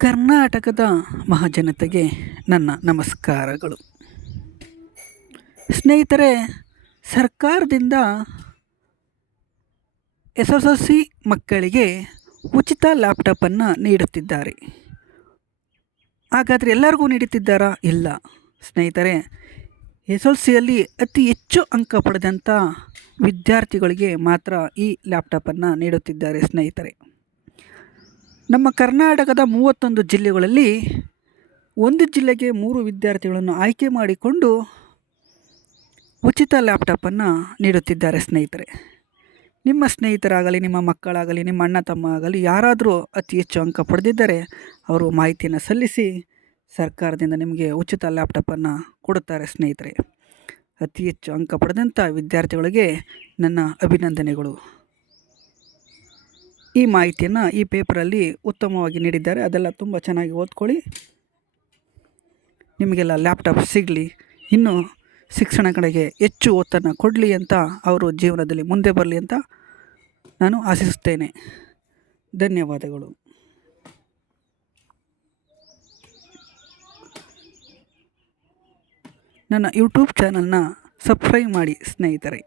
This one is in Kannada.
ಕರ್ನಾಟಕದ ಮಹಾಜನತೆಗೆ ನನ್ನ ನಮಸ್ಕಾರಗಳು. ಸ್ನೇಹಿತರೆ, ಸರ್ಕಾರದಿಂದ SSLC ಮಕ್ಕಳಿಗೆ ಉಚಿತ ಲ್ಯಾಪ್ಟಾಪನ್ನು ನೀಡುತ್ತಿದ್ದಾರೆ. ಹಾಗಾದರೆ ಎಲ್ಲರಿಗೂ ನೀಡುತ್ತಿದ್ದಾರಾ? ಇಲ್ಲ ಸ್ನೇಹಿತರೆ. SSLCಯಲ್ಲಿ ಅತಿ ಹೆಚ್ಚು ಅಂಕ ಪಡೆದಂಥ ವಿದ್ಯಾರ್ಥಿಗಳಿಗೆ ಮಾತ್ರ ಈ ಲ್ಯಾಪ್ಟಾಪನ್ನು ನೀಡುತ್ತಿದ್ದಾರೆ ಸ್ನೇಹಿತರೆ. ನಮ್ಮ ಕರ್ನಾಟಕದ 31 ಜಿಲ್ಲೆಗಳಲ್ಲಿ ಒಂದು ಜಿಲ್ಲೆಗೆ 3 ವಿದ್ಯಾರ್ಥಿಗಳನ್ನು ಆಯ್ಕೆ ಮಾಡಿಕೊಂಡು ಉಚಿತ ಲ್ಯಾಪ್ಟಾಪನ್ನು ನೀಡುತ್ತಿದ್ದಾರೆ ಸ್ನೇಹಿತರೆ. ನಿಮ್ಮ ಸ್ನೇಹಿತರಾಗಲಿ, ನಿಮ್ಮ ಮಕ್ಕಳಾಗಲಿ, ನಿಮ್ಮ ಅಣ್ಣ ತಮ್ಮ ಆಗಲಿ ಯಾರಾದರೂ ಅತಿ ಹೆಚ್ಚು ಅಂಕ ಪಡೆದಿದ್ದರೆ ಅವರು ಮಾಹಿತಿಯನ್ನು ಸಲ್ಲಿಸಿ ಸರ್ಕಾರದಿಂದ ನಿಮಗೆ ಉಚಿತ ಲ್ಯಾಪ್ಟಾಪನ್ನು ಕೊಡುತ್ತಾರೆ ಸ್ನೇಹಿತರೆ. ಅತಿ ಹೆಚ್ಚು ಅಂಕ ಪಡೆದಂಥ ವಿದ್ಯಾರ್ಥಿಗಳಿಗೆ ನನ್ನ ಅಭಿನಂದನೆಗಳು. ಈ ಮಾಹಿತಿಯನ್ನು ಈ ಪೇಪರಲ್ಲಿ ಉತ್ತಮವಾಗಿ ನೀಡಿದ್ದಾರೆ. ಅದೆಲ್ಲ ತುಂಬ ಚೆನ್ನಾಗಿ ಓದ್ಕೊಳ್ಳಿ. ನಿಮಗೆಲ್ಲ ಲ್ಯಾಪ್ಟಾಪ್ ಸಿಗಲಿ, ಇನ್ನೂ ಶಿಕ್ಷಣ ಕಡೆಗೆ ಹೆಚ್ಚು ಒತ್ತನ್ನು ಕೊಡಲಿ ಅಂತ, ಅವರು ಜೀವನದಲ್ಲಿ ಮುಂದೆ ಬರಲಿ ಅಂತ ನಾನು ಆಶಿಸುತ್ತೇನೆ. ಧನ್ಯವಾದಗಳು. ನನ್ನ ಯೂಟ್ಯೂಬ್ ಚಾನಲ್ನ ಸಬ್ಸ್ಕ್ರೈಬ್ ಮಾಡಿ ಸ್ನೇಹಿತರೆ.